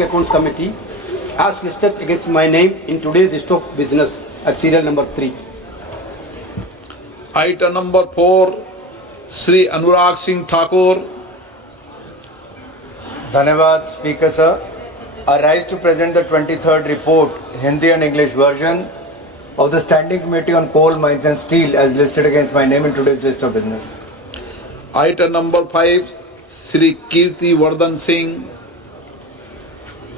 Accounts Committee as listed against my name in today's list of business at serial number 3. Item number 4, Sri Anurag Singh Thakur. धन्यवाद speaker sir. I rise to present the 23rd report, Hindi and English version of the Standing Committee on Coal, Mines and Steel as listed against my name in today's list of business. Item number 5, Sri Kirti Vardhan Singh.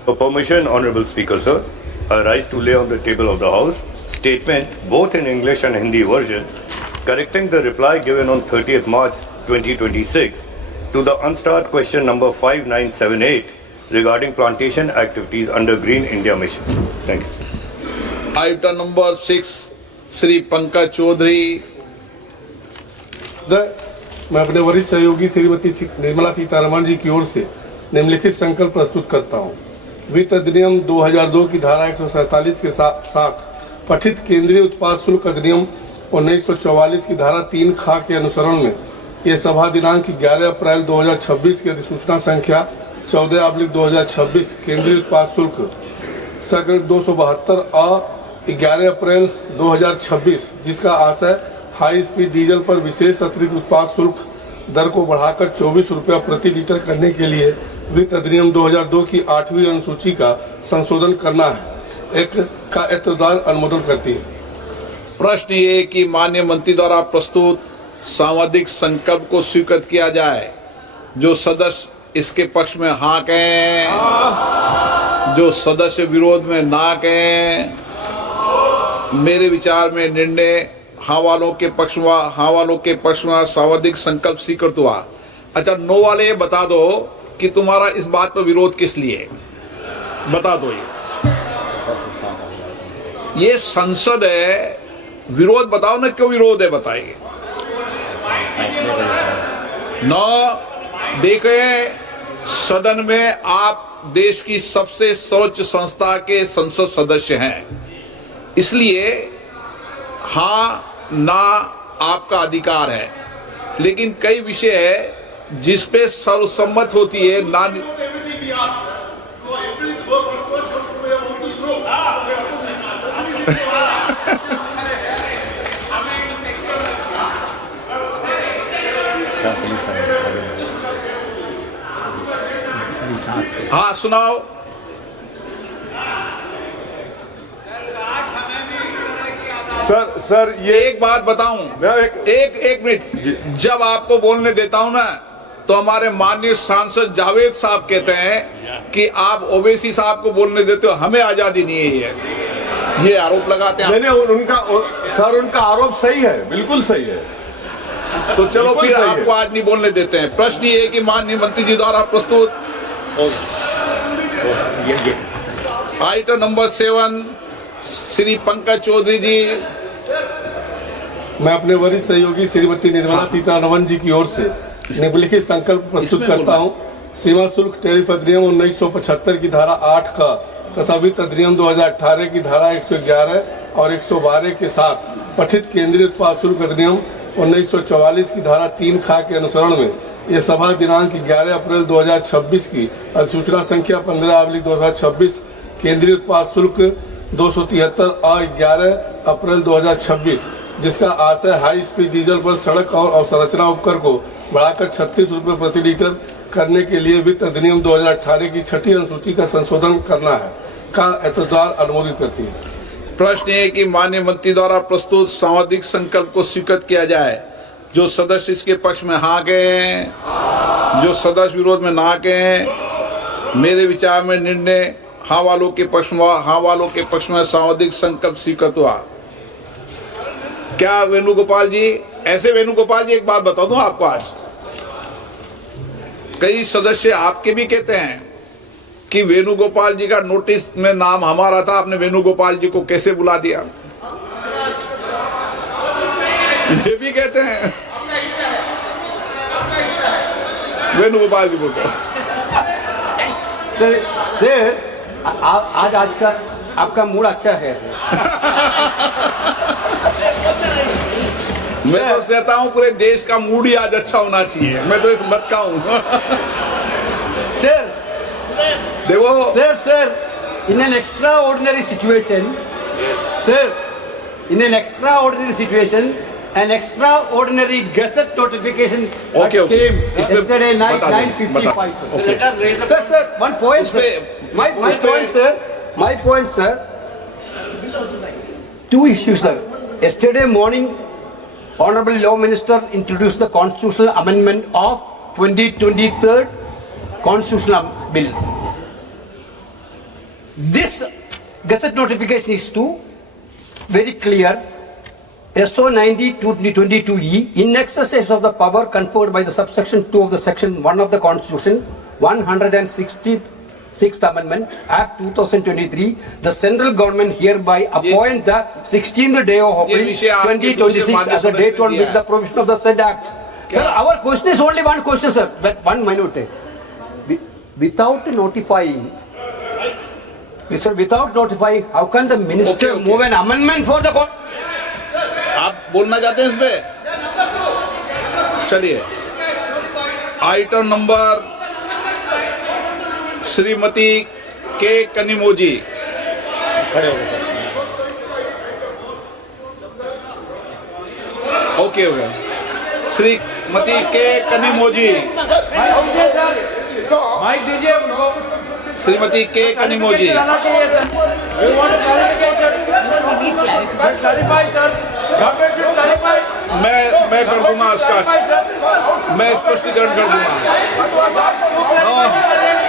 For permission, Honorable Speaker, sir, I rise to lay on the table of the House statement, both in English and Hindi versions, correcting the reply given on 30th March 2026 to the unstarred question number 5978 regarding plantation activities under Green India Mission. Thank you. Item number 6, Sri Pankaj Chaudhary. मैं अपने वरिष्ठ सहयोगी श्रीमती निर्मला सीतारमण जी की ओर से निम्नलिखित संकल्प प्रस्तुत करता हूं. वित्त अधिनियम 2002 की धारा 147 के साथ पठित केंद्रीय उत्पाद शुल्क अधिनियम 1944 की धारा 3 खा के अनुसरण में यह सभा दिनांक 11 अप्रैल 2026 की अधिसूचना संख्या 14/2026 केंद्रीय उत्पाद शुल्क संख्या 272 अ 11 अप्रैल 2026 जिसका आशय हाई स्पीड डीजल पर विशेष अतिरिक्त उत्पाद शुल्क दर को बढ़ाकर 24 रुपया प्रति लीटर करने के लिए वित्त अधिनियम 2002 की 8वीं अनुसूची का संशोधन करना है. एक का एतदार अनुमोदन करती है. प्रश्न ये कि माननीय मंत्री द्वारा प्रस्तुत सांविधिक संकल्प को स्वीकृत किया जाए. जो सदस्य इसके पक्ष में हाँ कहें, जो सदस्य विरोध में ना कहें. मेरे विचार में निर्णय हाँ वालों के पक्ष में सांविधिक संकल्प स्वीकृत हुआ. अच्छा, नो वाले ये बता दो कि तुम्हारा इस बात पर विरोध किस लिए, बता दो. ये संसद है, विरोध बताओ ना, क्यों विरोध है बताइए. नौ देखें, सदन में आप देश की सबसे सर्वोच्च संस्था के संसद सदस्य हैं, इसलिए हाँ ना आपका अधिकार है. लेकिन कई विषय है जिस पे सर्वसम्मत होती है ना. हाँ सुनाओ. सर ये एक बात बताऊं, एक मिनट. जब आपको बोलने देता हूं ना तो हमारे माननीय सांसद जावेद साहब कहते हैं कि आप ओवैसी साहब को बोलने देते हो, हमें आजादी नहीं है. ये आरोप लगाते हैं. मैंने उनका आरोप सही है, बिल्कुल सही है. तो चलो फिर आपको आज नहीं बोलने देते हैं. प्रश्न ये है कि माननीय मंत्री जी द्वारा प्रस्तुत आइटम नंबर 7, श्री पंकज चौधरी जी. मैं अपने वरिष्ठ सहयोगी श्रीमती निर्मला सीतारमण जी की ओर से निम्नलिखित संकल्प प्रस्तुत करता हूं. सीमा शुल्क टैरिफ अधिनियम 1975 की धारा 8 का तथा वित्त अधिनियम 2018 की धारा 111 और 112 के साथ पठित केंद्रीय उत्पाद शुल्क अधिनियम 1944 की धारा 3 खा के अनुसरण में यह सभा दिनांक 11 अप्रैल 2026 की अधिसूचना संख्या 15/2026 केंद्रीय उत्पाद शुल्क 273 अ 11 अप्रैल 2026 जिसका आशय हाई स्पीड डीजल पर सड़क और अवसंरचना उपकर को बढ़ाकर 36 रुपये प्रति लीटर करने के लिए वित्त अधिनियम 2018 की 6ठी अनुसूची का संशोधन करना है का एतदार अनुमोदित करती है. प्रश्न है कि माननीय मंत्री द्वारा प्रस्तुत सांविधिक संकल्प को स्वीकृत किया जाए. जो सदस्य इसके पक्ष में हाँ कहें, जो सदस्य विरोध में ना कहें. मेरे विचार में निर्णय हाँ वालों के पक्ष में सांविधिक संकल्प स्वीकृत हुआ. क्या वेणुगोपाल जी, ऐसे वेणुगोपाल जी एक बात बता दूं आपको, आज कई सदस्य आपके भी कहते हैं कि वेणुगोपाल जी का नोटिस में नाम हमारा था, आपने वेणुगोपाल जी को कैसे बुला दिया. ये भी कहते हैं. वेणुगोपाल जी बोलते सर आज का आपका मूड अच्छा है. मैं तो कहता हूँ पूरे देश का मूड ही आज अच्छा होना चाहिए. मैं तो इस मत का हूँ. सर देखो Sir, in an extraordinary situation, sir, in an extraordinary situation, an extraordinary gazette notification that Okay. came इसमें yesterday night बता दें, 9:55. बता- okay. Sir, one point, sir. My point, sir. Two issues, sir. Yesterday morning, Honorable Law Minister introduced the constitutional amendment of 2023 Constitutional Bill. This gazette notification is to very clear. SO 90/2022E in exercise of the power conferred by the subsection 2 of the section 1 of the Constitution 166th Amendment Act 2023, the central government hereby appoint the 16th day of April विषय आपके 2026 दूसरे as the date on मान्य which सदस्य the provision of the said act. Sir, our question is only one question, sir. But 1 minute. Without notifying, sir, without notifying, how can the minister Okay. move an amendment for the court? आप बोलना चाहते हैं इस पे? चलिए, item number Shrimati के Kanimozhi. Okay हो गया। श्रीमती के कनिमोजी। माइक दीजिए उनको। श्रीमती के कनिमोजी। लाना चाहिए sir. We want to clarify, sir. Government should clarify. मैं कर दूंगा इसका, मैं स्पष्टीकरण कर दूंगा।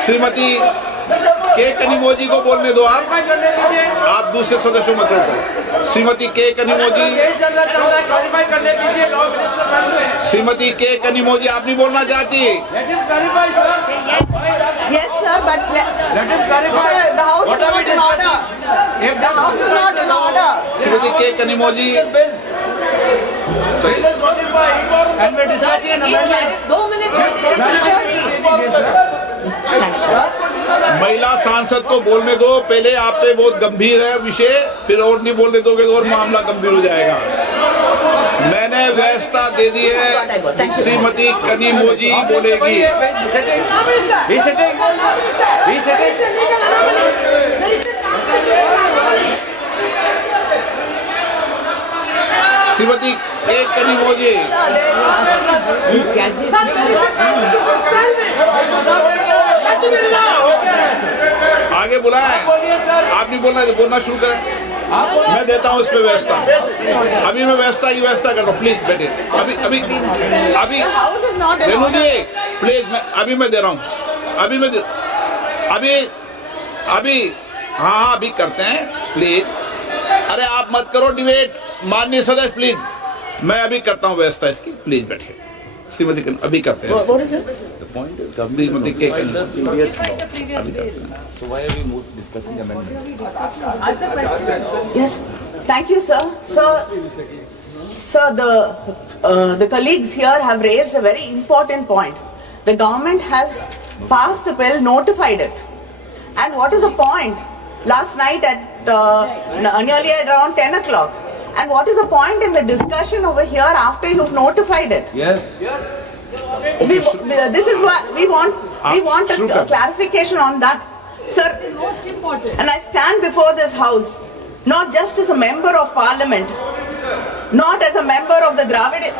श्रीमती के कनिमोजी को बोलने दो आप दूसरे सदस्यों मत रोको। श्रीमती के कनिमोजी, क्लैरिफाई करने दीजिए लॉ मिनिस्टर मैम। श्रीमती के कनिमोजी, आप नहीं बोलना चाहती? Let him clarify, sir. Yes, sir, but Let him clarify. sir, the house What is are we not in order. discussing? If The house is not in order. Shrimati के Kanimozhi, bill is notified and we're discussing an amendment. 2 minutes महिला सांसद को बोलने दो। पहले आप पे बहुत गंभीर है विषय, फिर और नहीं बोलने दोगे तो और मामला गंभीर हो जाएगा। मैंने व्यवस्था दे दी है, श्रीमती कनिमोजी बोलेगी। He's sitting. श्रीमती के कनिमोजी, आगे बुलाएं। आप नहीं बोलना, बोलना शुरू करें। मैं देता हूँ इस पे व्यवस्था। अभी मैं व्यवस्था करता हूँ। प्लीज बैठे। अभी The house is not in रेणु order. जी प्लीज, अभी मैं दे रहा हूँ। हाँ अभी करते हैं प्लीज। अरे आप मत करो डिबेट, माननीय सदस्य प्लीज। मैं अभी करता हूँ व्यवस्था इसकी, प्लीज बैठिए। श्रीमती अभी करते हैं। What is it? श्रीमती के Yes, thank you, sir. Sir, the colleagues here have raised a very important point. The government has passed the bill, notified it. And what is the point? Last night nearly at around 10 o'clock. And what is the point in the discussion over here after you've notified it? Yes. This is what we want a clarification on that. Sir, most important. and I stand before this house, not just as a member of parliament, not as a member of the Dravid. Yes.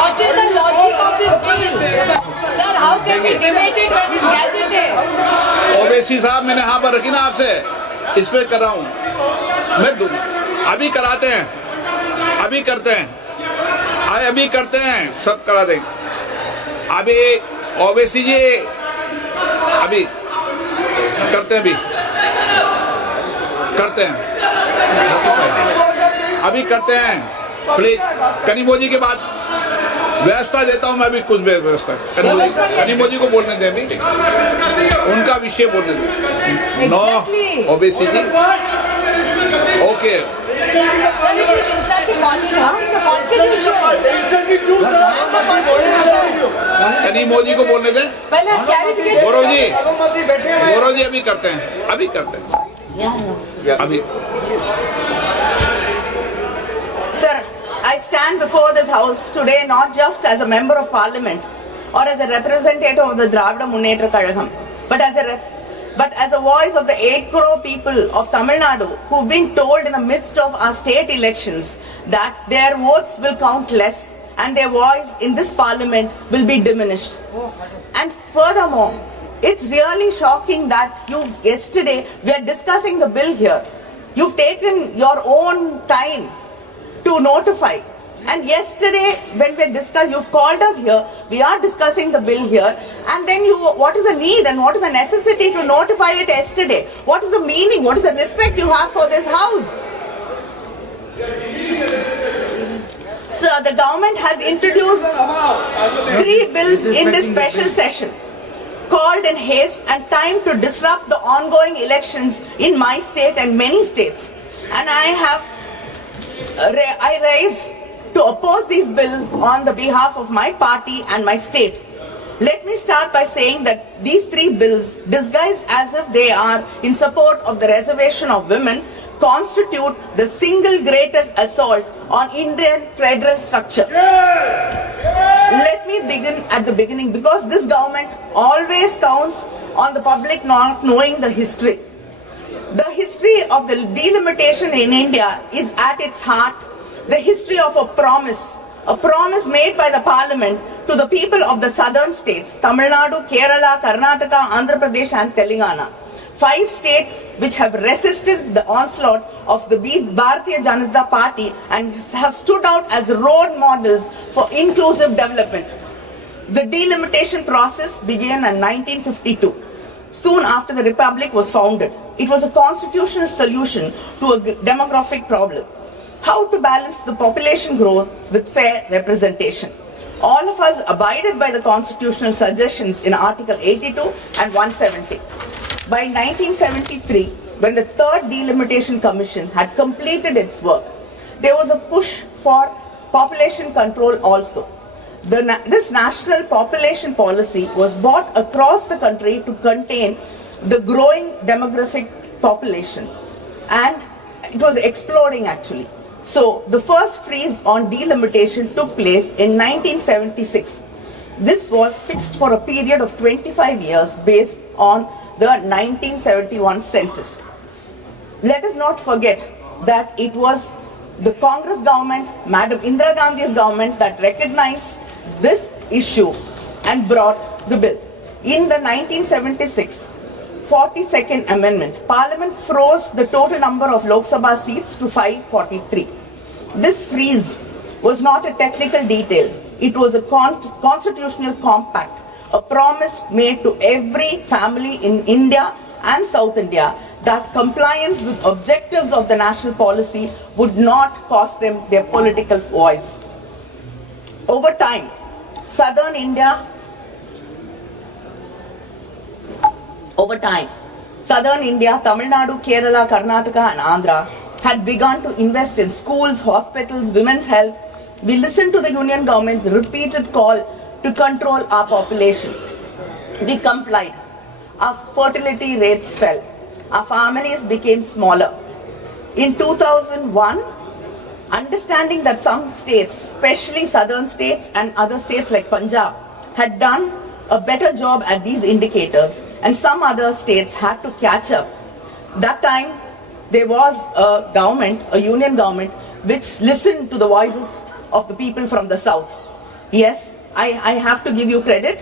What is the logic of this bill? Sir, how can we debate it when it's gazetted? Owaisi साहब, मैंने हाँ पर रखी ना आपसे, इस पे कर रहा हूँ मैं। अभी कराते हैं, अभी करते हैं, अभी करते हैं, सब करा देंगे। अभी ओवैसी जी अभी करते हैं, अभी करते हैं प्लीज। कनिमोजी के बाद व्यवस्था देता हूं मैं, अभी कुछ व्यवस्था कनिमोजी को बोलने दें, अभी उनका विषय बोलने दें। नो ओबीसी जी, okay. Sir, it is inside the constitution. The constitution. Kanimozhi को बोलने दें। पहले clarification. गौरव जी अभी करते हैं, अभी house today not just as a member of parliament or as a representative of the Dravida Munnetra Kazhagam, but as a voice of the 8 crore people of Tamil Nadu who've been told in the midst of our state elections that their votes will count less and their voice in this parliament will be diminished. And furthermore, it's really shocking that yesterday we are discussing the bill here. You've taken your own time to notify. And yesterday when you've called us here, we are discussing the bill here, and then what is the need and what is the necessity to notify it yesterday? What is the meaning? What is the respect you have for this house? Sir, the government has introduced 3 bills in this special session, called in haste and time to disrupt the ongoing elections in my state and many states. And I raised to oppose these bills on the behalf of my party and my state. Let me start by saying that these 3 bills, disguised as if they are in support of the reservation of women, constitute the single greatest assault on Indian federal structure. Let me begin at the beginning, because this government always counts on the public not knowing the history. The history of the delimitation in India is at its heart the history of a promise made by the parliament to the people of the southern states, Tamil Nadu, Kerala, Karnataka, Andhra Pradesh and Telangana. 5 states which have resisted the onslaught of the Bharatiya Janata Party and have stood out as role models for inclusive development. The delimitation process began in 1952, soon after the Republic was founded. It was a constitutional solution to a demographic problem. How to balance the population growth with fair representation. All of us abided by the constitutional suggestions in Article 82 and 170. By 1973, when the 3rd Delimitation Commission had completed its work, there was a push for population control also. This national population policy was brought across the country to contain the growing demographic population, and it was exploding actually. So the first freeze on delimitation took place in 1976. This was fixed for a period of 25 years based on the 1971 census. Let us not forget that it was the Congress government, Madam Indira Gandhi's government, that recognized this issue and brought the bill. In the 1976 42nd Amendment, Parliament froze the total number of Lok Sabha seats to 543. This freeze was not a technical detail. It was a constitutional compact, a promise made to every family in India and South India that compliance with objectives of the national policy would not cost them their political voice. Over time, Southern India, Tamil Nadu, Kerala, Karnataka and Andhra had begun to invest in schools, hospitals, women's health. We listened to the union government's repeated call to control our population. We complied. Our fertility rates fell. Our families became smaller. In 2001, understanding that some states, especially southern states and other states like Punjab, had done a better job at these indicators, and some other states had to catch up. That time, there was a government, a union government, which listened to the voices of the people from the south. Yes, I have to give you credit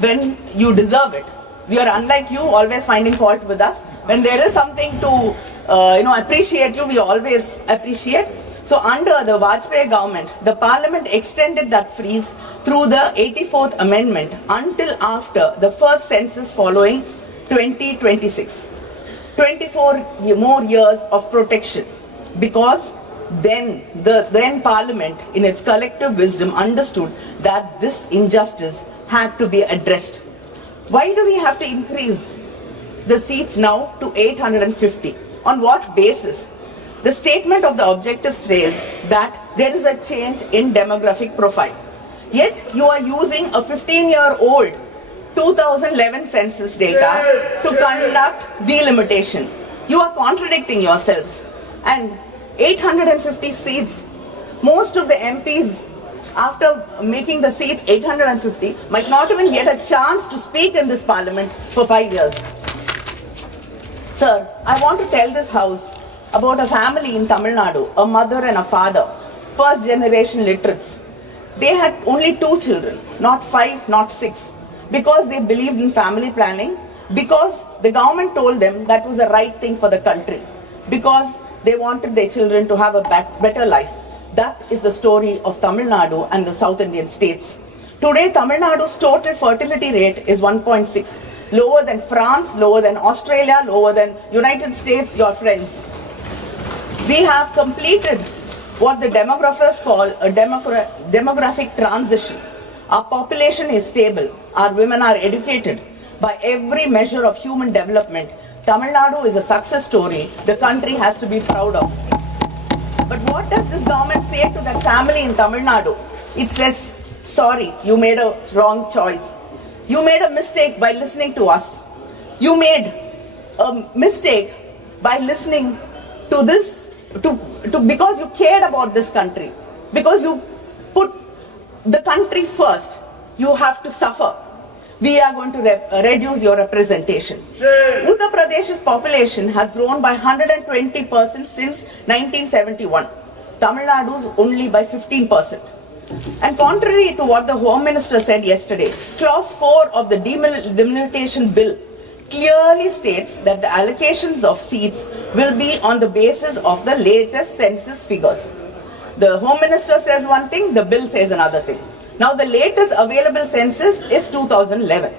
when you deserve it. We are unlike you, always finding fault with us. When there is something to appreciate you, we always appreciate. So under the Vajpayee government, the parliament extended that freeze through the 84th Amendment until after the first census following 2026. 24 more years of protection, because then the parliament in its collective wisdom understood that this injustice had to be addressed. Why do we have to increase the seats now to 850? On what basis? The statement of the objective says that there is a change in demographic profile. Yet you are using a 15-year-old 2011 census data to conduct delimitation. You are contradicting yourselves. And 850 seats, most of the MPs after making the seats 850, might not even get a chance to speak in this parliament for 5 years. Sir, I want to tell this house about a family in Tamil Nadu, a mother and a father, first generation literates. They had only 2 children, not 5, not 6, because they believed in family planning, because the government told them that was the right thing for the country, because they wanted their children to have a better life. That is the story of Tamil Nadu and the South Indian states. Today, Tamil Nadu's total fertility rate is 1.6, lower than France, lower than Australia, lower than United States, your friends. We have completed what the demographers call a demographic transition. Our population is stable, our women are educated. By every measure of human development, Tamil Nadu is a success story the country has to be proud of. But what does this government say to that family in Tamil Nadu? It says, sorry, you made a wrong choice. You made a mistake by listening to us. You made a mistake by listening to this, because you cared about this country. Because you put the country first, you have to suffer. We are going to reduce your representation. Uttar Pradesh's population has grown by 120% since 1971. Tamil Nadu's only by 15%. And contrary to what the Home Minister said yesterday, Clause 4 of the delimitation bill clearly states that the allocations of seats will be on the basis of the latest census figures. The Home Minister says one thing, the bill says another thing. Now the latest available census is 2011.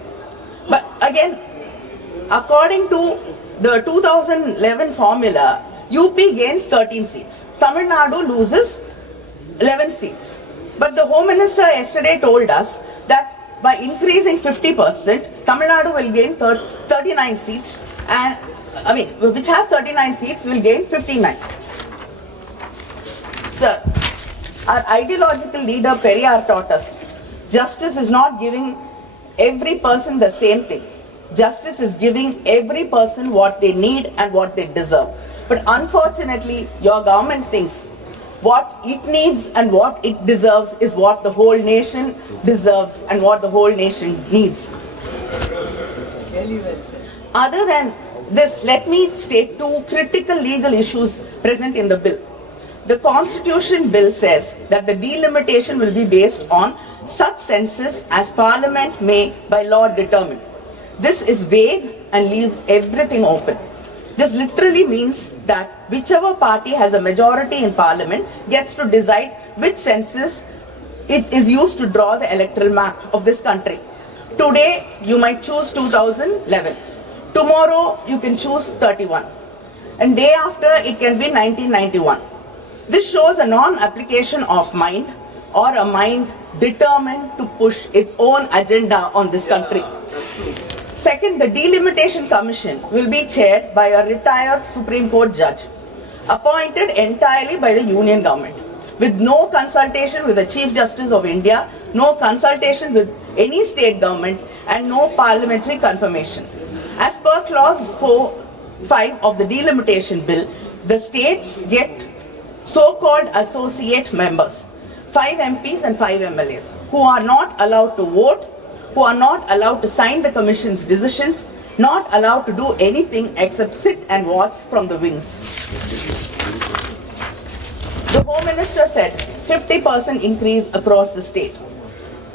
But again, according to the 2011 formula, UP gains 13 seats. Tamil Nadu loses 11 seats. But the Home Minister yesterday told us that by increasing 50%, Tamil Nadu will gain 39 seats, and which has 39 seats will gain 59. Sir, our ideological leader Periyar taught us, justice is not giving every person the same thing. Justice is giving every person what they need and what they deserve. But unfortunately, your government thinks what it needs and what it deserves is what the whole nation deserves and what the whole nation needs. Other than this, let me state 2 critical legal issues present in the bill. The Constitution bill says that the delimitation will be based on such census as Parliament may by law determine. This is vague and leaves everything open. This literally means that whichever party has a majority in Parliament gets to decide which census it is used to draw the electoral map of this country. Today, you might choose 2011. Tomorrow, you can choose 31. And day after, it can be 1991. This shows a non-application of mind, or a mind determined to push its own agenda on this country. Second, the Delimitation Commission will be chaired by a retired Supreme Court judge, appointed entirely by the Union government, with no consultation with the Chief Justice of India, no consultation with any state government, and no parliamentary confirmation. As per Clause 5 of the Delimitation Bill, the states get so-called associate members, 5 MPs and 5 MLAs, who are not allowed to vote, who are not allowed to sign the Commission's decisions, not allowed to do anything except sit and watch from the wings. The Home Minister said 50% increase across the state.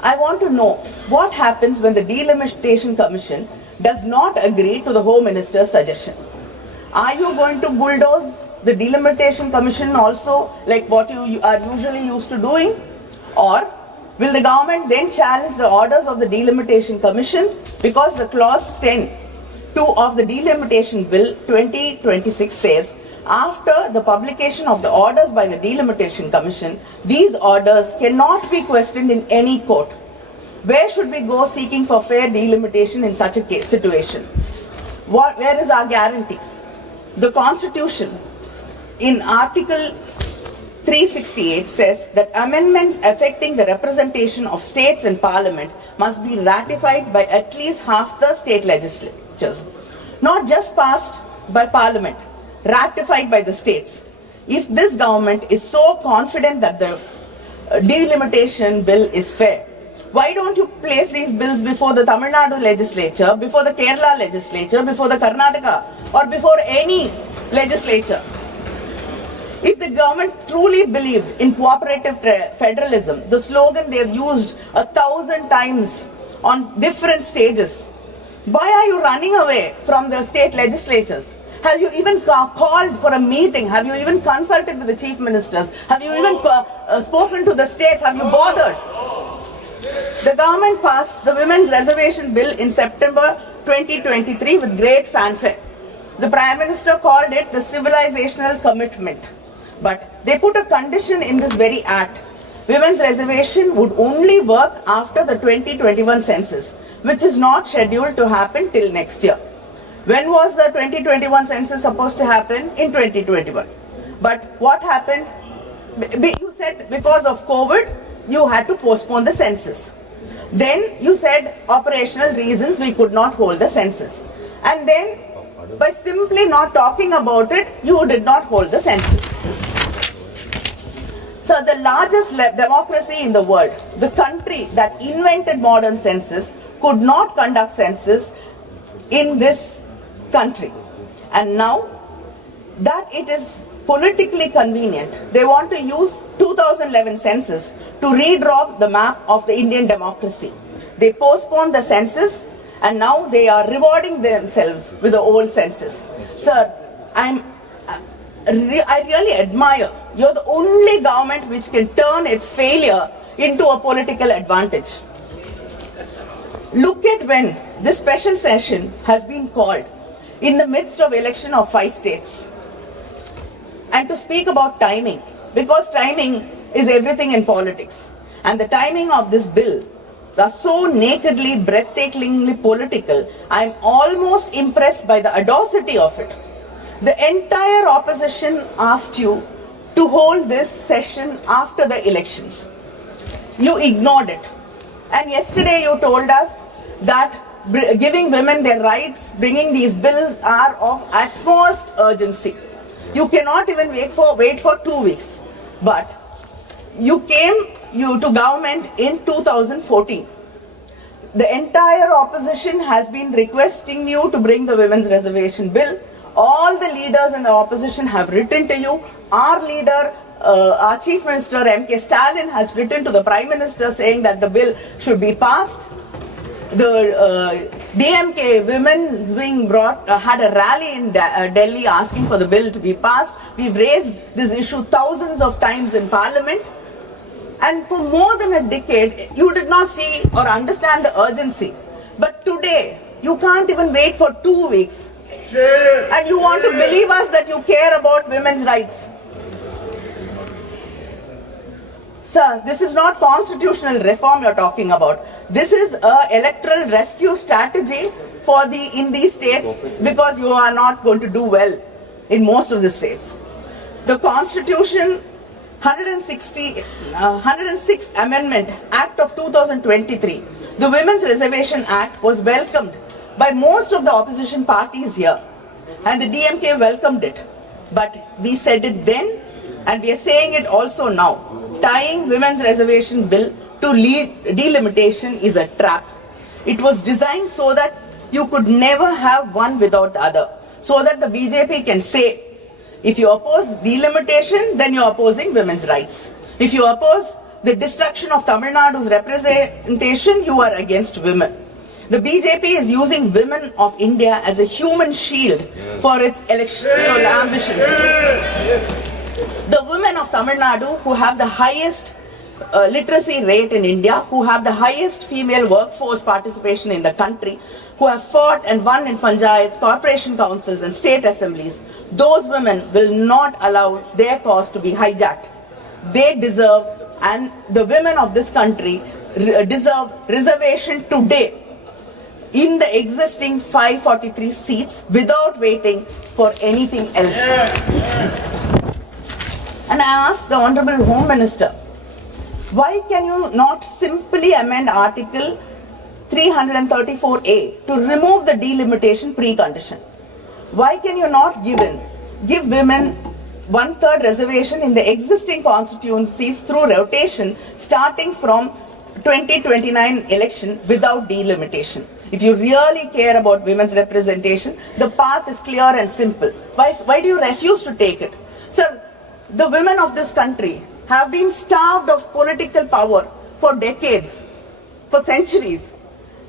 I want to know what happens when the Delimitation Commission does not agree to the Home Minister's suggestion. Are you going to bulldoze the Delimitation Commission also, like what you are usually used to doing? Or will the government then challenge the orders of the Delimitation Commission? Because the Clause 10(2) of the Delimitation Bill 2026 says, after the publication of the orders by the Delimitation Commission, these orders cannot be questioned in any court. Where should we go seeking for fair delimitation in such a case situation? Where is our guarantee? The Constitution in Article 368 says that amendments affecting the representation of states in Parliament must be ratified by at least half the state legislatures. Not just passed by Parliament, ratified by the states. If this government is so confident that the delimitation bill is fair. Why don't you place these bills before the Tamil Nadu legislature, before the Kerala legislature, before the Karnataka, or before any legislature? If the government truly believed in cooperative federalism, the slogan they've used 1,000 times on different stages, why are you running away from the state legislatures? Have you even called for a meeting? Have you even consulted with the chief ministers? Have you even spoken to the state? Have you bothered? The government passed the Women's Reservation Bill in September 2023 with great fanfare. The Prime Minister called it the civilizational commitment. But they put a condition in this very act. Women's reservation would only work after the 2021 census, which is not scheduled to happen till next year. When was the 2021 census supposed to happen? In 2021. But what happened? You said because of COVID, you had to postpone the census. Then you said operational reasons we could not hold the census. And then by simply not talking about it, you did not hold the census. So the largest democracy in the world, the country that invented modern census, could not conduct census in this country. And now that it is politically convenient, they want to use 2011 census to redraw the map of the Indian democracy. They postponed the census and now they are rewarding themselves with the old census. Sir, I really admire. You're the only government which can turn its failure into a political advantage. Look at when this special session has been called in the midst of election of 5 states. And to speak about timing, because timing is everything in politics. And the timing of this bill are so nakedly, breathtakingly political, I'm almost impressed by the audacity of it. The entire opposition asked you to hold this session after the elections. You ignored it. And yesterday you told us that giving women their rights, bringing these bills are of utmost urgency. You cannot even wait for 2 weeks. But you came to government in 2014. The entire opposition has been requesting you to bring the Women's Reservation Bill. All the leaders in the opposition have written to you. Our leader, our Chief Minister M.K. Stalin has written to the Prime Minister saying that the bill should be passed. The DMK Women's Wing had a rally in Delhi asking for the bill to be passed. We've raised this issue thousands of times in Parliament. And for more than a decade, you did not see or understand the urgency. But today, you can't even wait for 2 weeks. And you want to believe us that you care about women's rights. Sir, this is not constitutional reform you're talking about. This is an electoral rescue strategy in these states because you are not going to do well in most of the states. The Constitution 106th Amendment Act of 2023, the Women's Reservation Act, was welcomed by most of the opposition parties here, and the DMK welcomed it. But we said it then, and we are saying it also now. Tying Women's Reservation Bill to delimitation is a trap. It was designed so that you could never have one without the other, so that the BJP can say, if you oppose delimitation, then you're opposing women's rights. If you oppose the destruction of Tamil Nadu's representation, you are against women. The BJP is using women of India as a human shield for its electoral ambitions. The women of Tamil Nadu, who have the highest literacy rate in India, who have the highest female workforce participation in the country, who have fought and won in panchayats, corporation councils and state assemblies, those women will not allow their cause to be hijacked. They deserve, and the women of this country deserve reservation today in the existing 543 seats without waiting for anything else. And I ask the Honorable Home Minister, why can you not simply amend Article 334A to remove the delimitation precondition? Why can you not give women 1/3 reservation in the existing constituencies through rotation starting from 2029 election without delimitation. If you really care about women's representation, the path is clear and simple. Why do you refuse to take it? Sir, the women of this country have been starved of political power for decades, for centuries.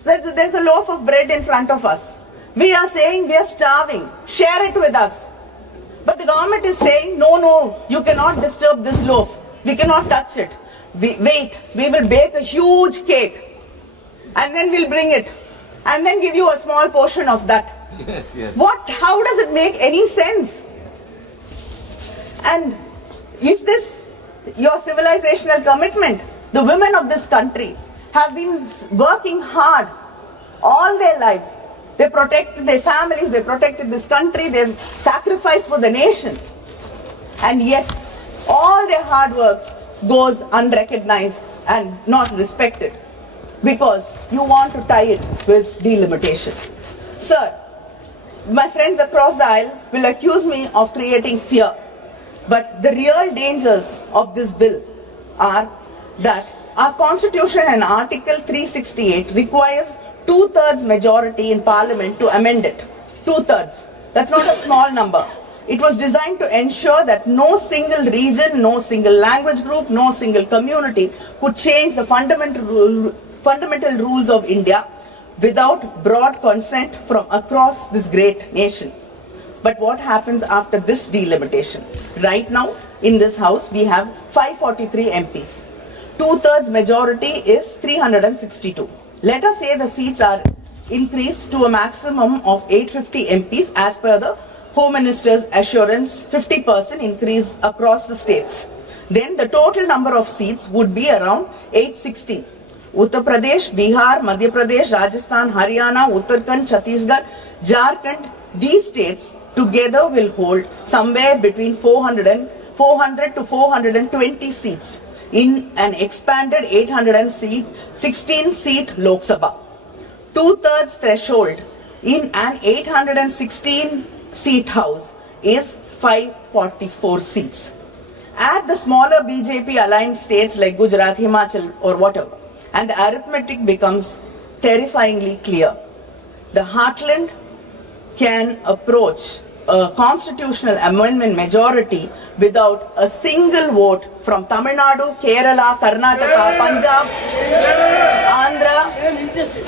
There's a loaf of bread in front of us. We are saying we are starving. Share it with us. But the government is saying, no, you cannot disturb this loaf. We cannot touch it. Wait, we will bake a huge cake and then we'll bring it and then give you a small portion of that. Yes. How does it make any sense? And is this your civilizational commitment? The women of this country have been working hard all their lives. They protected their families, they protected this country, they sacrificed for the nation. And yet, all their hard work goes unrecognized and not respected because you want to tie it with delimitation. Sir, my friends across the aisle will accuse me of creating fear. But the real dangers of this bill are that our constitution and Article 368 requires 2/3 majority in parliament to amend it. 2/3. That's not a small number. It was designed to ensure that no single region, no single language group, no single community could change the fundamental rules of India without broad consent from across this great nation. But what happens after this delimitation? Right now, in this house, we have 543 MPs. 2/3 majority is 362. Let us say the seats are increased to a maximum of 850 MPs as per the Home Minister's assurance, 50% increase across the states. Then the total number of seats would be around 816. Uttar Pradesh, Bihar, Madhya Pradesh, Rajasthan, Haryana, Uttarakhand, Chhattisgarh, Jharkhand, these states together will hold somewhere between 400 to 420 seats in an expanded 816-seat Lok Sabha. 2/3 threshold in an 816-seat house is 544 seats. Add the smaller BJP aligned states like Gujarat, Himachal or whatever, and the arithmetic becomes terrifyingly clear. The heartland can approach a constitutional amendment majority without a single vote from Tamil Nadu, Kerala, Karnataka, Punjab, Andhra,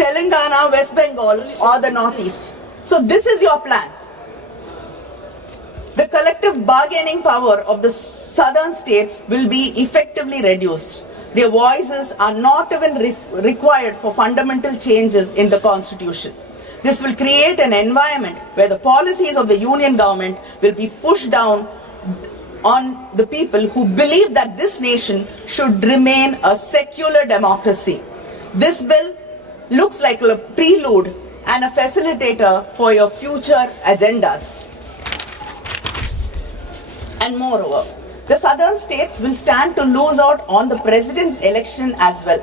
Telangana, West Bengal or the Northeast. So this is your plan. The collective bargaining power of the southern states will be effectively reduced. Their voices are not even required for fundamental changes in the constitution. This will create an environment where the policies of the union government will be pushed down on the people who believe that this nation should remain a secular democracy. This bill looks like a prelude and a facilitator for your future agendas. And moreover, the southern states will stand to lose out on the president's election as well.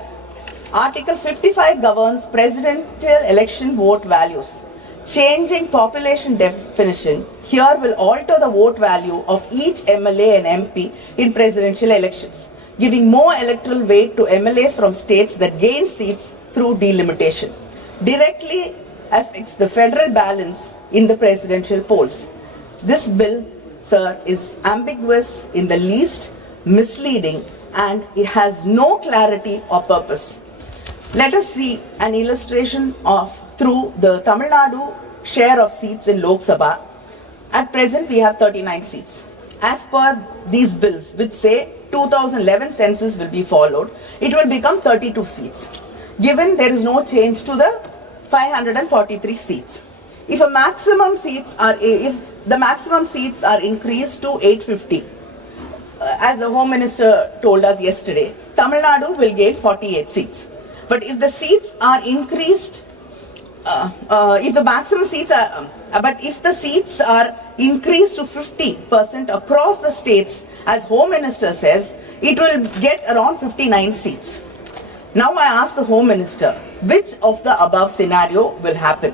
Article 55 governs presidential election vote values. Changing population definition here will alter the vote value of each MLA and MP in presidential elections, giving more electoral weight to MLAs from states that gain seats through delimitation. Directly affects the federal balance in the presidential polls. This bill, sir, is ambiguous in the least, misleading, and it has no clarity or purpose. Let us see an illustration through the Tamil Nadu share of seats in Lok Sabha. At present, we have 39 seats. As per these bills, which say 2011 census will be followed, it will become 32 seats. Given there is no change to the 543 seats. If the maximum seats are increased to 850, as the Home Minister told us yesterday, Tamil Nadu will gain 48 seats. But if the seats are increased, if the seats are increased to 50% across the states, as Home Minister says, it will get around 59 seats. Now I ask the Home Minister, which of the above scenario will happen?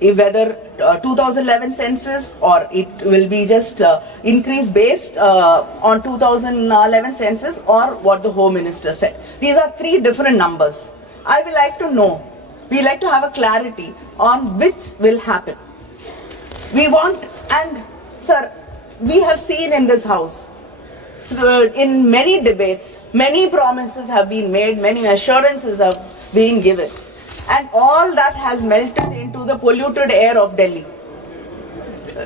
whether 2011 census or it will be just increase based on 2011 census or what the Home Minister said. These are three different numbers. I would like to know, we like to have a clarity on which will happen. We want, and sir, we have seen in this house, in many debates, many promises have been made, many assurances have been given. And all that has melted into the polluted air of Delhi.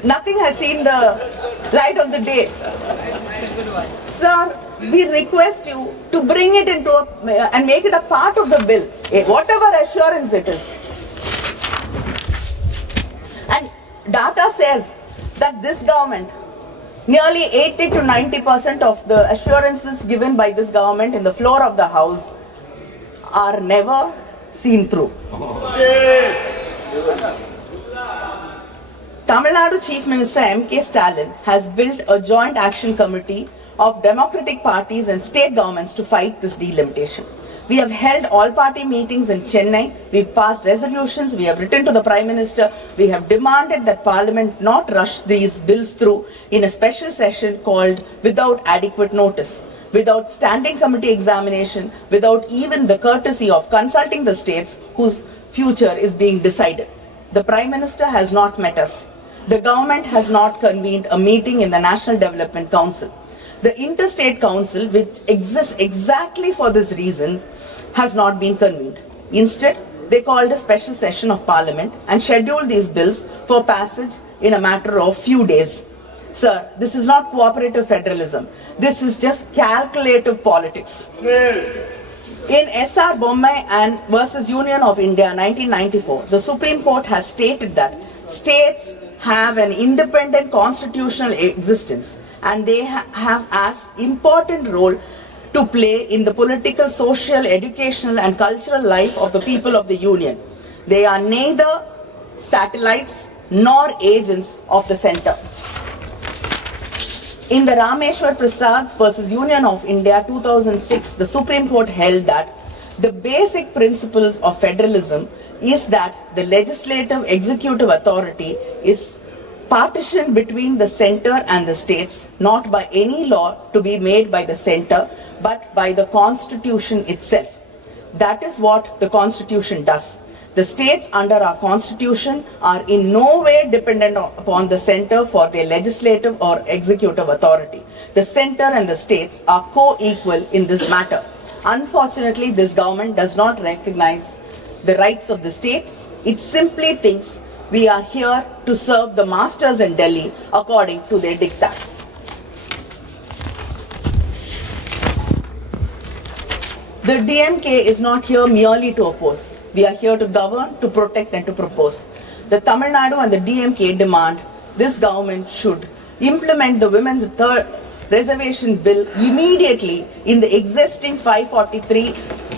Nothing has seen the light of the day. Sir, we request you to bring it into and make it a part of the bill, whatever assurance it is. And data says that this government, nearly 80 to 90% of the assurances given by this government in the floor of the house are never seen through. Tamil Nadu Chief Minister M.K. Stalin has built a joint action committee of democratic parties and state governments to fight this delimitation. We have held all-party meetings in Chennai, we've passed resolutions, we have written to the Prime Minister, we have demanded that Parliament not rush these bills through in a special session called without adequate notice, without standing committee examination, without even the courtesy of consulting the states whose future is being decided. The Prime Minister has not met us. The government has not convened a meeting in the National Development Council. The Interstate Council, which exists exactly for this reason, has not been convened. Instead, they called a special session of Parliament and scheduled these bills for passage in a matter of few days. Sir, this is not cooperative federalism. This is just calculative politics. In S.R. Bommai and versus Union of India 1994, the Supreme Court has stated that states have an independent constitutional existence and they have as important role to play in the political, social, educational and cultural life of the people of the Union. They are neither satellites nor agents of the center. In the Rameshwar Prasad versus Union of India 2006, the Supreme Court held that the basic principles of federalism is that the legislative executive authority is partitioned between the center and the states, not by any law to be made by the center, but by the Constitution itself. That is what the Constitution does. The states under our Constitution are in no way dependent upon the center for their legislative or executive authority. The center and the states are co-equal in this matter. Unfortunately, this government does not recognize the rights of the states. It simply thinks we are here to serve the masters in Delhi according to their diktat. The DMK is not here merely to oppose. We are here to govern, to protect and to propose. The Tamil Nadu and the DMK demand this government should implement the women's third reservation bill immediately in the existing 543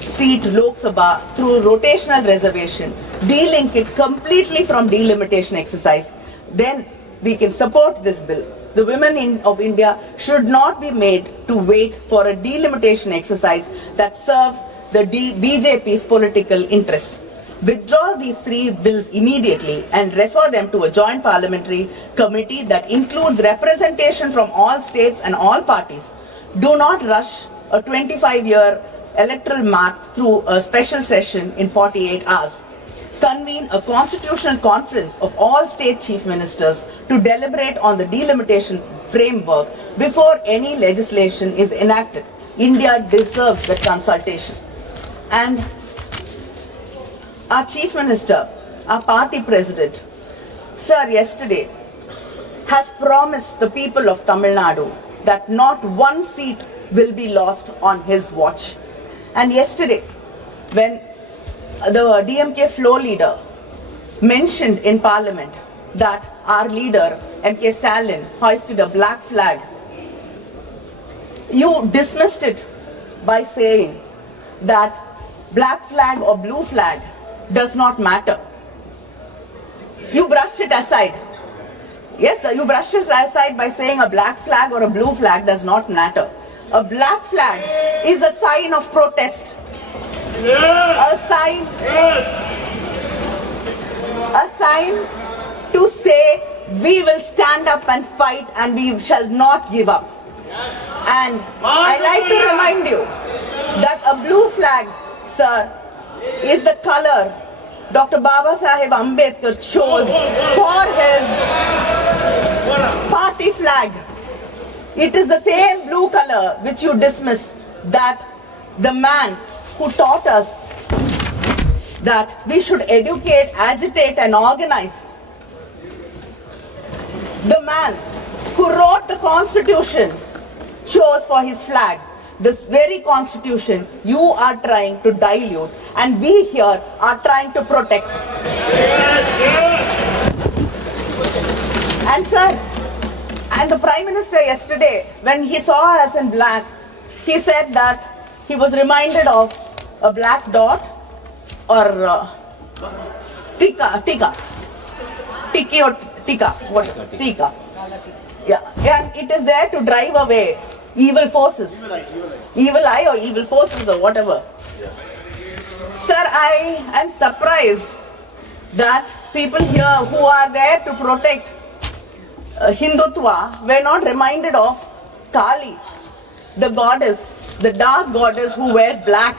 seat Lok Sabha through rotational reservation, de-link it completely from delimitation exercise. Then we can support this bill. The women of India should not be made to wait for a delimitation exercise that serves the BJP's political interests. Withdraw these three bills immediately and refer them to a joint parliamentary committee that includes representation from all states and all parties. Do not rush a 25-year electoral map through a special session in 48 hours. Convene a constitutional conference of all state chief ministers to deliberate on the delimitation framework before any legislation is enacted. India deserves that consultation. And our chief minister, our party president, sir, yesterday has promised the people of Tamil Nadu that not one seat will be lost on his watch. And yesterday, when the DMK floor leader mentioned in Parliament that our leader, M.K. Stalin, hoisted a black flag, you dismissed it by saying that black flag or blue flag does not matter. You brushed it aside. Yes, sir, you brushed it aside by saying a black flag or a blue flag does not matter. A black flag is a sign of protest. Yes. A sign. Yes. a sign to say we will stand up and fight and we shall not give up. And I like to remind you that a blue flag, sir, is the color Dr. Baba Saheb Ambedkar chose for his party flag. It is the same blue color which you dismiss, that the man who taught us that we should educate, agitate and organize, the man who wrote the constitution, chose for his flag this very constitution you are trying to dilute and we here are trying to protect. And sir, and the Prime Minister yesterday, when he saw us in black, he said that he was reminded of a black dot or tika, yeah, and it is there to drive away evil forces, evil eye or evil forces or whatever. Sir, I am surprised that people here who are there to protect Hindutva were not reminded of Kali, the goddess, the dark goddess who wears black.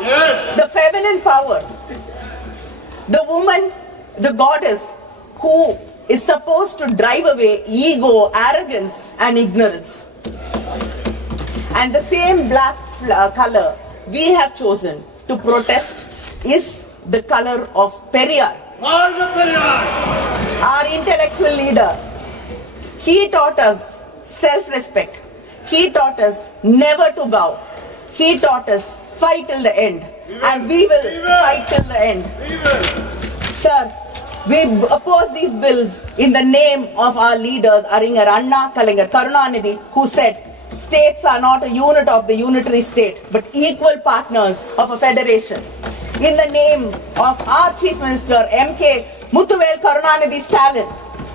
Yes. The feminine power, the woman, the goddess who is supposed to drive away ego, arrogance and ignorance. And the same black color we have chosen to protest is the color of Periyar. Our intellectual leader. He taught us self-respect. He taught us never to bow. He taught us fight till the end. And we will fight till the end. Sir, we oppose these bills in the name of our leaders, Aringer Anna, Kalingar Karunanidhi, who said, states are not a unit of the unitary state, but equal partners of a federation. In the name of our Chief Minister, M.K. Muthuvel Karunanidhi Stalin,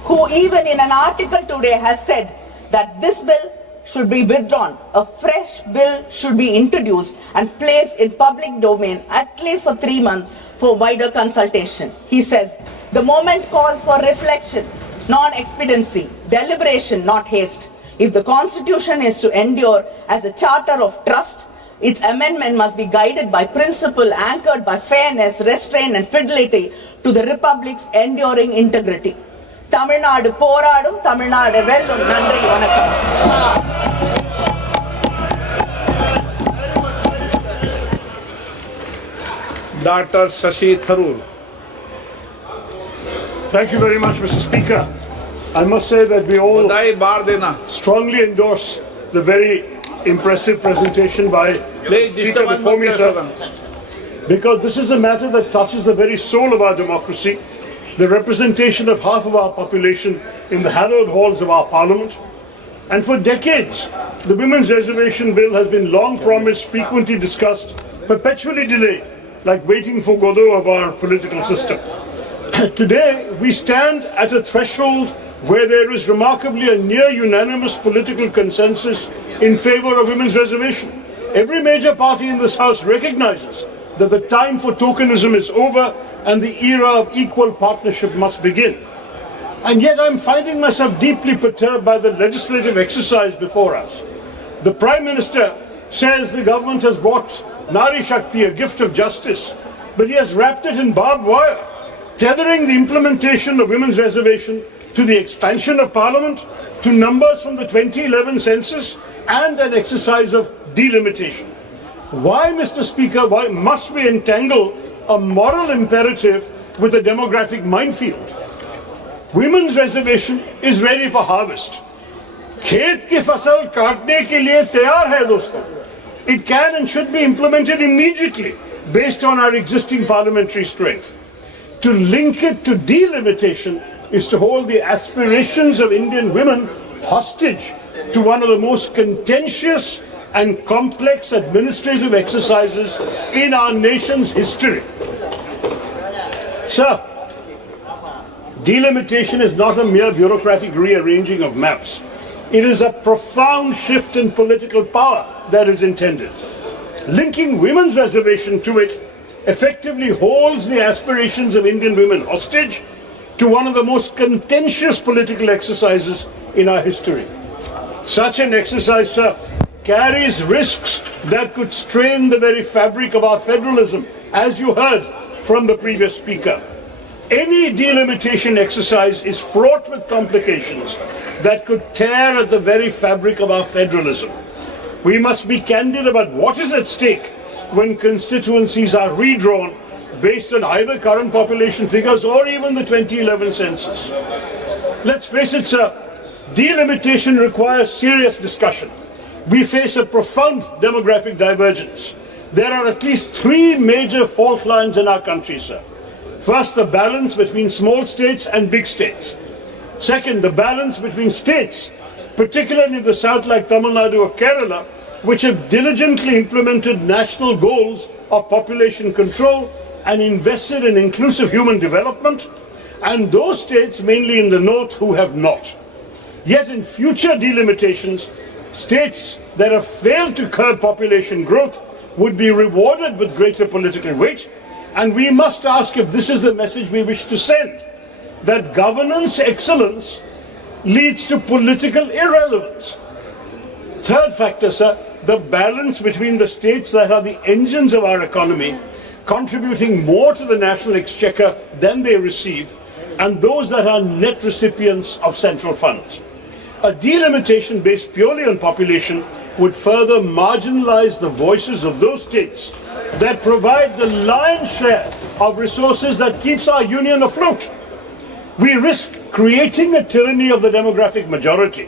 who even in an article today has said that this bill should be withdrawn. A fresh bill should be introduced and placed in public domain at least for 3 months for wider consultation. He says, the moment calls for reflection, non-expediency, deliberation, not haste. If the Constitution is to endure as a charter of trust, its amendment must be guided by principle anchored by fairness, restraint and fidelity to the Republic's enduring integrity. Tamil Nadu போராடும், Tamil Nadu வெல்லும். நன்றி, வணக்கம். Dr. Shashi Tharoor. Thank you very much, Mr. Speaker. I must say that we all strongly endorse the very impressive presentation by the Speaker before me, sir, because this is a matter that touches the very soul of our democracy, the representation of half of our population in the hallowed halls of our parliament. And for decades, the Women's Reservation Bill has been long promised, frequently discussed, perpetually delayed, like waiting for Godot of our political system. Today, we stand at a threshold where there is remarkably a near unanimous political consensus in favor of women's reservation. Every major party in this House recognizes that the time for tokenism is over and the era of equal partnership must begin. And yet I'm finding myself deeply perturbed by the legislative exercise before us. The Prime Minister says the government has brought Nari Shakti, a gift of justice, but he has wrapped it in barbed wire, tethering the implementation of women's reservation to the expansion of Parliament, to numbers from the 2011 census, and an exercise of delimitation. Why, Mr. Speaker, why must we entangle a moral imperative with a demographic minefield? Women's reservation is ready for harvest. खेत की फसल काटने के लिए तैयार है दोस्तों. It can and should be implemented immediately based on our existing parliamentary strength. To link it to delimitation is to hold the aspirations of Indian women hostage to one of the most contentious and complex administrative exercises in our nation's history. Sir, delimitation is not a mere bureaucratic rearranging of maps. It is a profound shift in political power that is intended. Linking women's reservation to it effectively holds the aspirations of Indian women hostage to one of the most contentious political exercises in our history. Such an exercise, sir, carries risks that could strain the very fabric of our federalism, as you heard from the previous speaker. Any delimitation exercise is fraught with complications that could tear at the very fabric of our federalism. We must be candid about what is at stake when constituencies are redrawn based on either current population figures or even the 2011 census. Let's face it, sir, delimitation requires serious discussion. We face a profound demographic divergence. There are at least three major fault lines in our country, sir. First, the balance between small states and big states. Second, the balance between states, particularly in the south like Tamil Nadu or Kerala, which have diligently implemented national goals of population control and invested in inclusive human development, and those states, mainly in the north, who have not. Yet in future delimitations, states that have failed to curb population growth would be rewarded with greater political weight, and we must ask if this is the message we wish to send, that governance excellence leads to political irrelevance. Third factor, sir, the balance between the states that are the engines of our economy, contributing more to the national exchequer than they receive, and those that are net recipients of central funds. A delimitation based purely on population would further marginalize the voices of those states that provide the lion's share of resources that keeps our union afloat. We risk creating a tyranny of the demographic majority,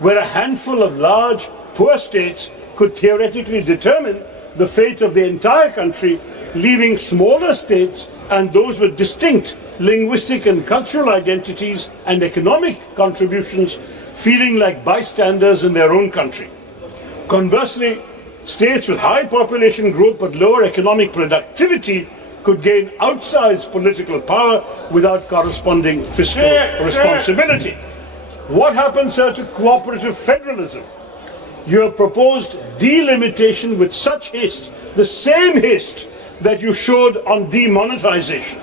where a handful of large, poor states could theoretically determine the fate of the entire country, leaving smaller states and those with distinct linguistic and cultural identities and economic contributions feeling like bystanders in their own country. Conversely, states with high population growth but lower economic productivity could gain outsized political power without corresponding fiscal responsibility. What happens, sir, to cooperative federalism? You have proposed delimitation with such haste, the same haste that you showed on demonetization.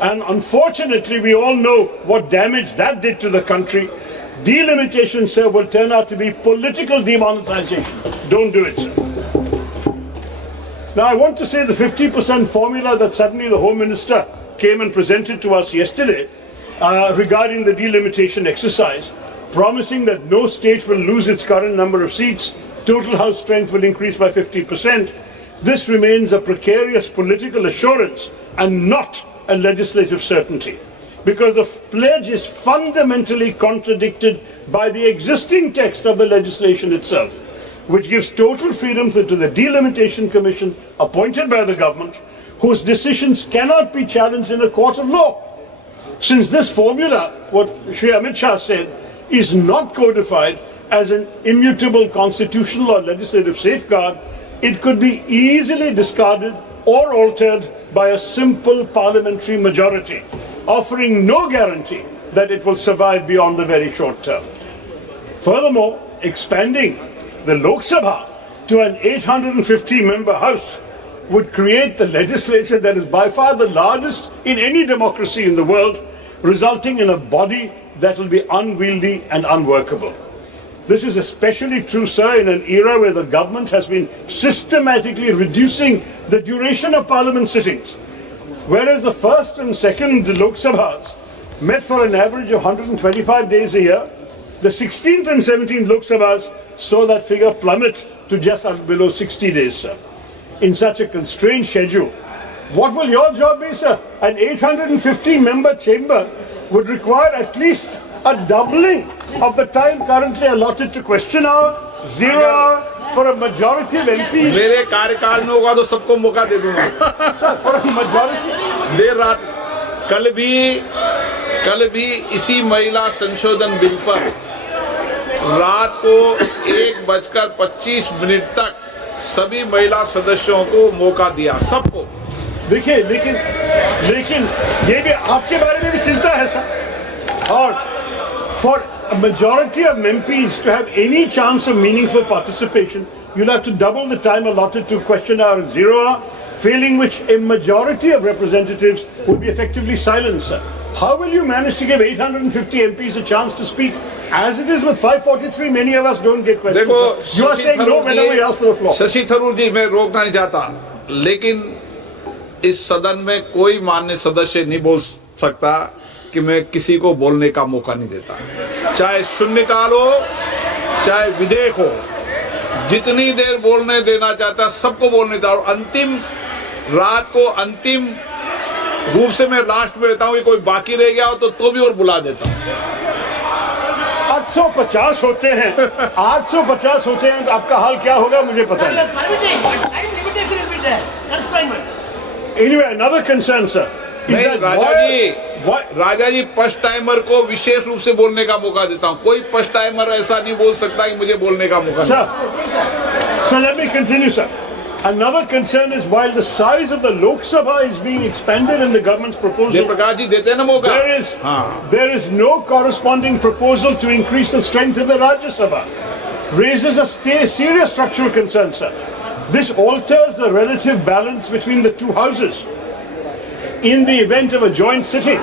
And unfortunately, we all know what damage that did to the country. Delimitation, sir, will turn out to be political demonetization. Don't do it, sir. Now, I want to say the 50% formula that suddenly the Home Minister came and presented to us yesterday regarding the delimitation exercise, promising that no state will lose its current number of seats, total House strength will increase by 50%. This remains a precarious political assurance and not a legislative certainty, because the pledge is fundamentally contradicted by the existing text of the legislation itself, which gives total freedom to the Delimitation Commission appointed by the government, whose decisions cannot be challenged in a court of law. Since this formula, what Shri Amit Shah said, is not codified as an immutable constitutional or legislative safeguard, it could be easily discarded or altered by a simple parliamentary majority, offering no guarantee that it will survive beyond the very short term. Furthermore, expanding the Lok Sabha to an 850-member House would create the legislature that is by far the largest in any democracy in the world, resulting in a body that will be unwieldy and unworkable. This is especially true, sir, in an era where the government has been systematically reducing the duration of parliament sittings. Whereas the first and second Lok Sabhas met for an average of 125 days a year, the 16th and 17th Lok Sabhas saw that figure plummet to just below 60 days, sir. In such a constrained schedule, what will your job be, sir? An 850-member chamber would require at least a doubling of the time currently allotted to question hour, 0 hour for a majority of MPs. मेरे कार्यकाल में होगा तो सबको मौका दे दूंगा। Sir, for a majority. देर रात कल भी इसी महिला संशोधन बिल पर रात को 1:25 तक सभी महिला सदस्यों को मौका दिया, सबको। देखिए, लेकिन ये भी आपके बारे में भी चिंता है, सर। और for a majority of MPs to have any chance of meaningful participation, you'll have to double the time allotted to question hour and 0 hour. failing which a majority of representatives would be effectively silenced, sir. How will you manage to give 850 MPs a chance to speak? As it is with 543, many of us don't get questions. देखो, Sir. You are saying no whenever we ask for the floor. Shashi Tharoor जी, मैं रोकना नहीं चाहता, लेकिन इस सदन में कोई माननीय सदस्य नहीं बोल सकता कि मैं किसी को बोलने का मौका नहीं देता, चाहे शून्यकाल हो चाहे विधेयक हो, जितनी देर बोलने देना चाहता सबको बोलने देता, और अंतिम रात को अंतिम रूप से मैं लास्ट में रहता हूँ कि कोई बाकी रह गया हो तो भी और बुला देता हूँ। 850 होते हैं, 850 होते हैं, तो आपका हाल क्या होगा मुझे पता नहीं। Anyway, another concern, sir. नहीं, राजा जी फर्स्ट टाइमर को विशेष रूप से बोलने का मौका देता हूँ, कोई फर्स्ट टाइमर ऐसा नहीं बोल सकता कि मुझे बोलने का मौका नहीं। Sir, let me continue, sir. Another concern is while the size of the Lok Sabha is being expanded in the government's proposal, Prakash ji देते हैं ना मौका, there is no corresponding proposal to increase the strength of the Rajya Sabha. Raises a serious structural concern, sir. This alters the relative balance between the two houses. In the event of a joint sitting,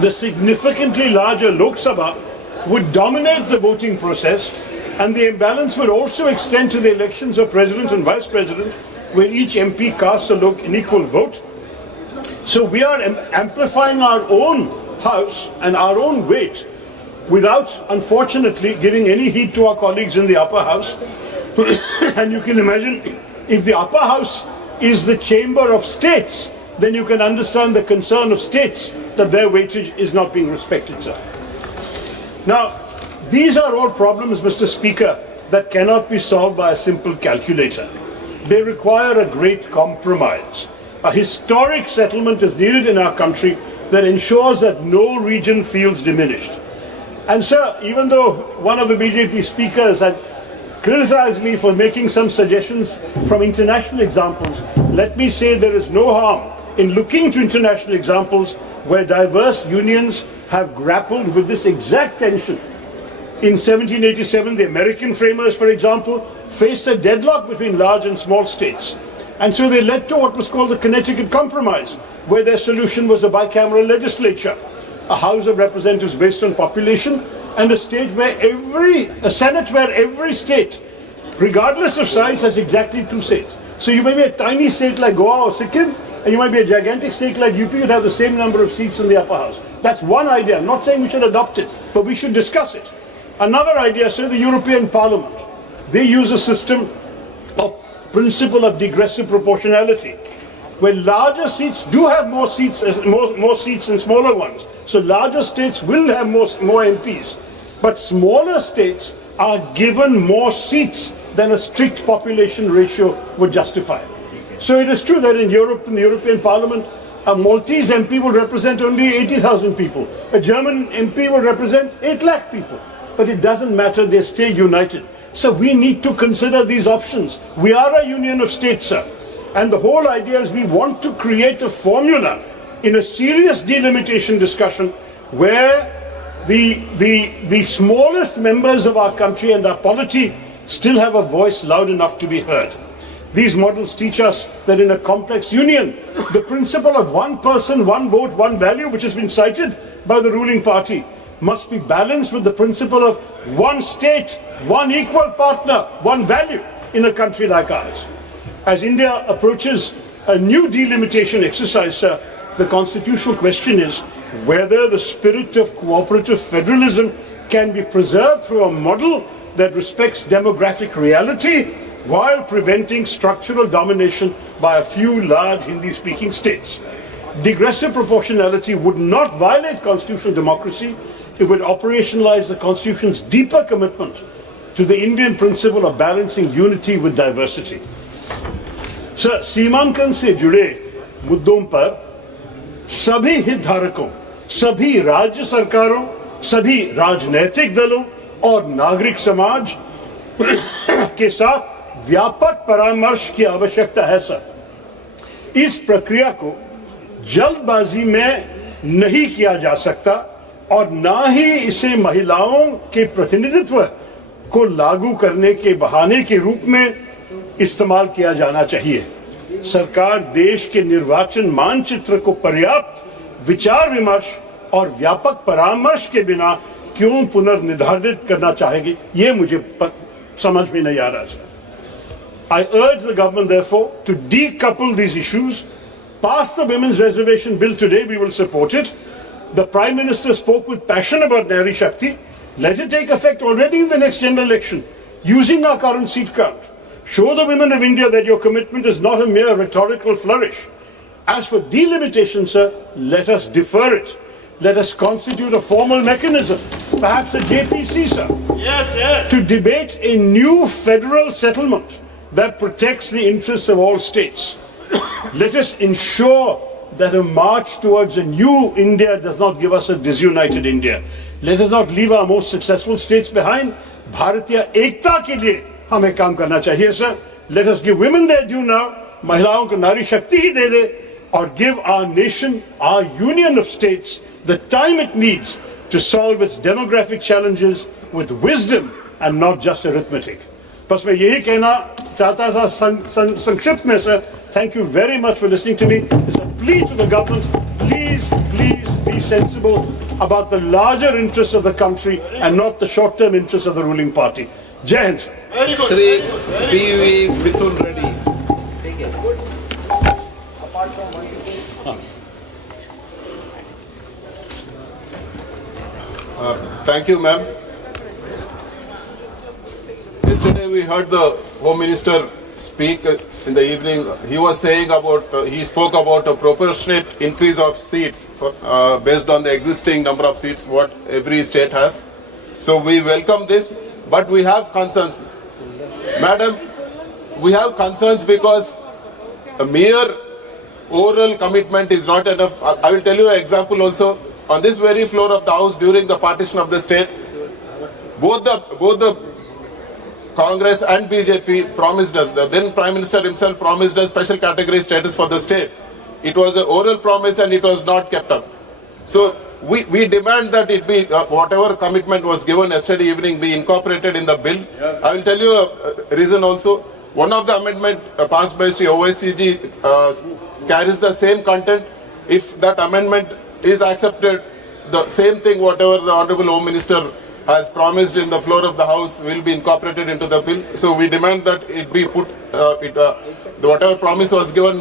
the significantly larger Lok Sabha would dominate the voting process, and the imbalance would also extend to the elections of president and vice president, where each MP casts an equal vote. So we are amplifying our own house and our own weight without, unfortunately, giving any heed to our colleagues in the upper house. And you can imagine, if the upper house is the chamber of states, then you can understand the concern of states that their weightage is not being respected, sir. Now, these are all problems, Mr. Speaker, that cannot be solved by a simple calculator. They require a great compromise. A historic settlement is needed in our country that ensures that no region feels diminished. And sir, even though one of the BJP speakers had criticized me for making some suggestions from international examples, let me say there is no harm in looking to international examples where diverse unions have grappled with this exact tension. In 1787, the American framers, for example, faced a deadlock between large and small states. And so they led to what was called the Connecticut Compromise, where their solution was a bicameral legislature, a House of Representatives based on population, and a Senate where every state, regardless of size, has exactly 2 seats. So you may be a tiny state like Goa or Sikkim, and you might be a gigantic state like UP, you'd have the same number of seats in the upper house. That's one idea. I'm not saying we should adopt it, but we should discuss it. Another idea, say the European Parliament. They use a system of principle of digressive proportionality, where larger seats do have more seats than smaller ones. So larger states will have more MPs, but smaller states are given more seats than a strict population ratio would justify. So it is true that in Europe, in the European Parliament, a Maltese MP will represent only 80,000 people. A German MP will represent 8 lakh people. But it doesn't matter, they stay united. So we need to consider these options. We are a union of states, sir. And the whole idea is we want to create a formula in a serious delimitation discussion where the smallest members of our country and our polity still have a voice loud enough to be heard. These models teach us that in a complex union, the principle of one person, one vote, one value, which has been cited by the ruling party, must be balanced with the principle of one state, one equal partner, one value in a country like ours. As India approaches a new delimitation exercise, sir, the constitutional question is whether the spirit of cooperative federalism can be preserved through a model that respects demographic reality while preventing structural domination by a few large Hindi-speaking states. Digressive proportionality would not violate constitutional democracy. It would operationalize the Constitution's deeper commitment to the Indian principle of balancing unity with diversity. Sir, सीमांकन से जुड़े मुद्दों पर सभी हितधारकों, सभी राज्य सरकारों, सभी राजनीतिक दलों और नागरिक समाज के साथ व्यापक परामर्श की आवश्यकता है सर। इस प्रक्रिया को जल्दबाजी में नहीं किया जा सकता और ना ही इसे महिलाओं के प्रतिनिधित्व को लागू करने के बहाने के रूप में इस्तेमाल किया जाना चाहिए। सरकार देश के निर्वाचन मानचित्र को पर्याप्त विचार विमर्श और व्यापक परामर्श के बिना क्यों पुनर्निर्धारित करना चाहेगी, ये मुझे समझ में नहीं आ रहा sir. I urge the government, therefore, to decouple these issues. Pass the women's reservation bill today, we will support it. The Prime Minister spoke with passion about Nari Shakti. Let it take effect already in the next general election, using our current seat count. Show the women of India that your commitment is not a mere rhetorical flourish. As for delimitation, sir, let us defer it. Let us constitute a formal mechanism, perhaps a JPC, sir, to debate a new federal settlement that protects the interests of all states. Let us ensure that a march towards a new India does not give us a disunited India. Let us not leave our most successful states behind. Bharatiya Ekta ke liye hame kaam karna chahiye, sir. Let us give women their due now. Mahilaon ko Nari Shakti hi de de, or give our nation, our union of states, the time it needs to solve its demographic challenges with wisdom and not just arithmetic. बस मैं यही कहना चाहता था संक्षिप्त में sir. Thank you very much for listening to me. It's a plea to the government. Please be sensible about the larger interests of the country and not the short-term interests of the ruling party. Jai Hind, sir. Shri P.V. Mithun Reddy. Thank you, ma'am. Yesterday we heard the Home Minister speak in the evening. He was saying about, he spoke about a proportionate increase of seats for, based on the existing number of seats what every state has. So we welcome this, but we have concerns. Madam, we have concerns because a mere oral commitment is not enough. I will tell you an example also. On this very floor of the House during the partition of the state, both the Congress and BJP promised us, the then Prime Minister himself promised us special category status for the state. It was an oral promise and it was not kept up. So we demand that it be, whatever commitment was given yesterday evening be incorporated in the bill. Yes. I will tell you a reason also. One of the amendment passed by OICG carries the same content. If that amendment is accepted, the same thing whatever the Honorable Home Minister has promised in the floor of the House will be incorporated into the bill. So we demand that it be put, whatever promise was given